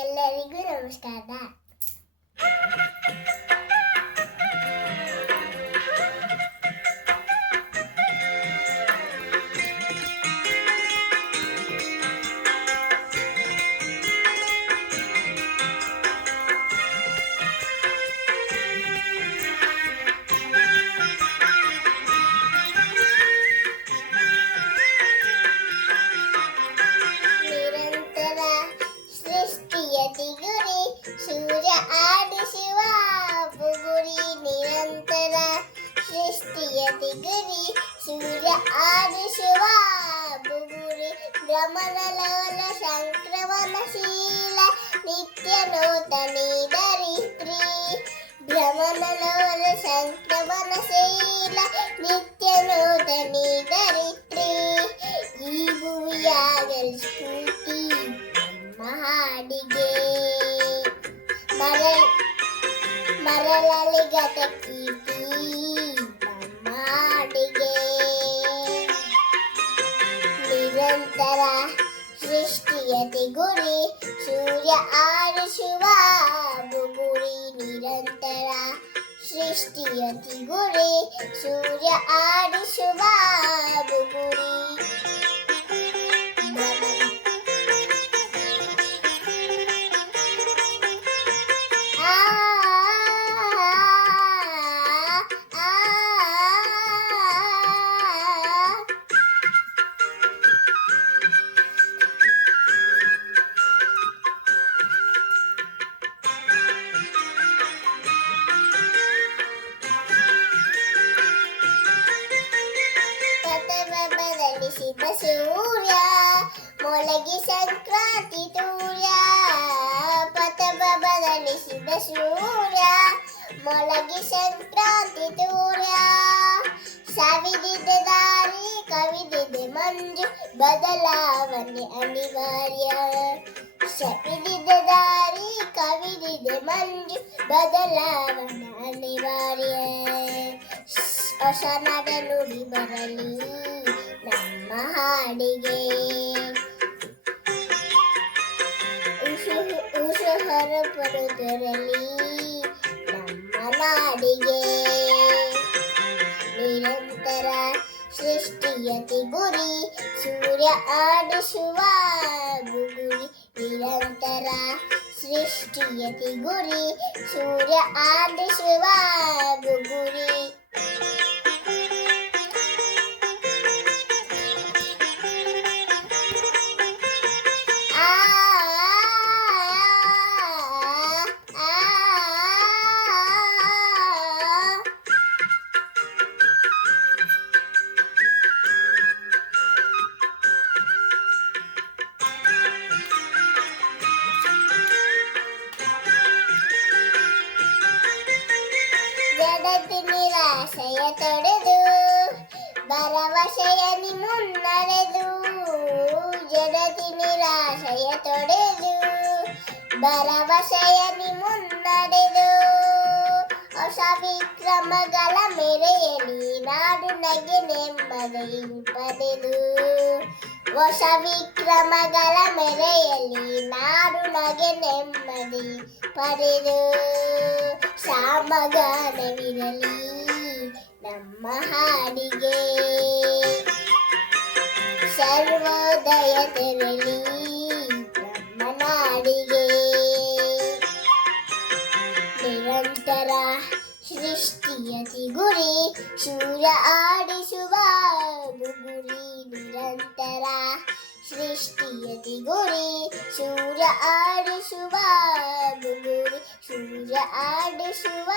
ಎಲ್ಲರಿಗೂ ನಮಸ್ಕಾರ. ನಿರಂತರ ಸೃಷ್ಟಿಯ ತಿಗುರಿ ಸೂರ್ಯ ಆಡಿಸುವ ಬುಗುರಿ. ನಿರಂತರ ಸೃಷ್ಟಿಯ ತಿಗುರಿ ಸೂರ್ಯ ಆಡಿಸುವ ಬುಗುರಿ. ಭ್ರಮಣಲೋಲ ಸಂಕ್ರಮಣಶೀಲ ನಿತ್ಯ ನೂತನಿ ಧರಿತ್ರಿ. ಭ್ರಮಣಲೋಲ ಸಂಕ್ರಮಣಶೀಲ ನಿತ್ಯ ನೂತನಿ ಧರಿತ್ರಿ. ಈ ಭುವಿಯಾಗಲ್ ಸ್ಫೂರ್ತಿ ನಮ್ಮ ಹಾಡಿಗೆ ಮರಳಲಿ ಗತ ಕೀರ್ತಿ ನಮ್ಮ ಹಾಡಿಗೆ. ನಿರಂತರ ಸೃಷ್ಟಿಯ ತಿಗುರಿ ಸೂರ್ಯ ಆಡಿಸುವ ಬುಗುರಿ. ನಿರಂತರ ಸೃಷ್ಟಿಯ ತಿಗುರಿ ಸೂರ್ಯ ಆಡಿಸುವ ಬುಗುರಿ. ಬದಲಿಸಿದ ಸೂರ್ಯ ಮೊಳಗಿ ಸಂಕ್ರಾಂತಿ ತೂರ್ಯ. ಪಥವ ಬದಲಿಸಿದ ಸೂರ್ಯ ಮೊಳಗಿ ಸಂಕ್ರಾಂತಿ ತೂರ್ಯ. ಸಾವಿದಿದೆ ದಾರಿ ಕವಿದಿದೆ ಮಂಜು ಬದಲಾವಣೆ ಅನಿವಾರ್ಯ. ಸವಿದಿದೆ ದಾರಿ ಕವಿದಿದೆ ಮಂಜು ಬದಲಾವಣೆ ಅನಿವಾರ್ಯ. ಹೊಸ ನಡೆ ನುಡಿ ಬರಲಿ ನಮ್ಮ ಹಾಡಿಗೆ. ಉಷು ಹೊರಪಡುತ್ತಿರಲಿ ನಮ್ಮ ನಾಡಿಗೆ. ನಿರಂತರ ಸೃಷ್ಟಿಯ ತಿಗುರಿ ಸೂರ್ಯ ಆಡಿಸುವ ಬುಗುರಿ. ನಿರಂತರ ಸೃಷ್ಟಿಯ ತಿಗುರಿ ಸೂರ್ಯ ಆಡಿಸುವ ಬುಗುರಿ. ಜಡತಿ ನಿರಾಶೆಯ ತೊಡೆದು ಭರವಸೆಯ ಮುನ್ನಡೆದು. ಜಡತಿ ನಿರಾಶೆಯ ತೊಡೆದು ಭರವಸೆಯ ಮುನ್ನಡೆದು. ಹೊಸ ವಿಕ್ರಮಗಳ ಮೆರೆಯಲಿ ನಾಡು ನಗೆ ನೆಮ್ಮದಿ ಪಡೆದು. ಹೊಸ ವಿಕ್ರಮಗಳ ಮೆರೆಯಲಿ ನಾಡು ನಗೆ ನೆಮ್ಮದಿ ಪಡೆದು. ಸಾಮಗಾನವಿರಲಿ ನಮ್ಮ ಹಾಡಿಗೆ. ಸರ್ವೋದಯ ತೆರಲಿ ನಮ್ಮ ನಾಡಿಗೆ. ನಿರಂತರ ಸೃಷ್ಟಿಯ ತಿಗುರಿ ಸೂರ್ಯ ಆಡಿಸುವ ಬುಗುರಿ. ನಿರಂತರ ಸೃಷ್ಟಿಯ ತಿಗುರಿ ಸೂರ್ಯ ಆಡಿಸುವ ಬುಗುರಿ. ಸೂರ್ಯ ಆಡಿಸುವ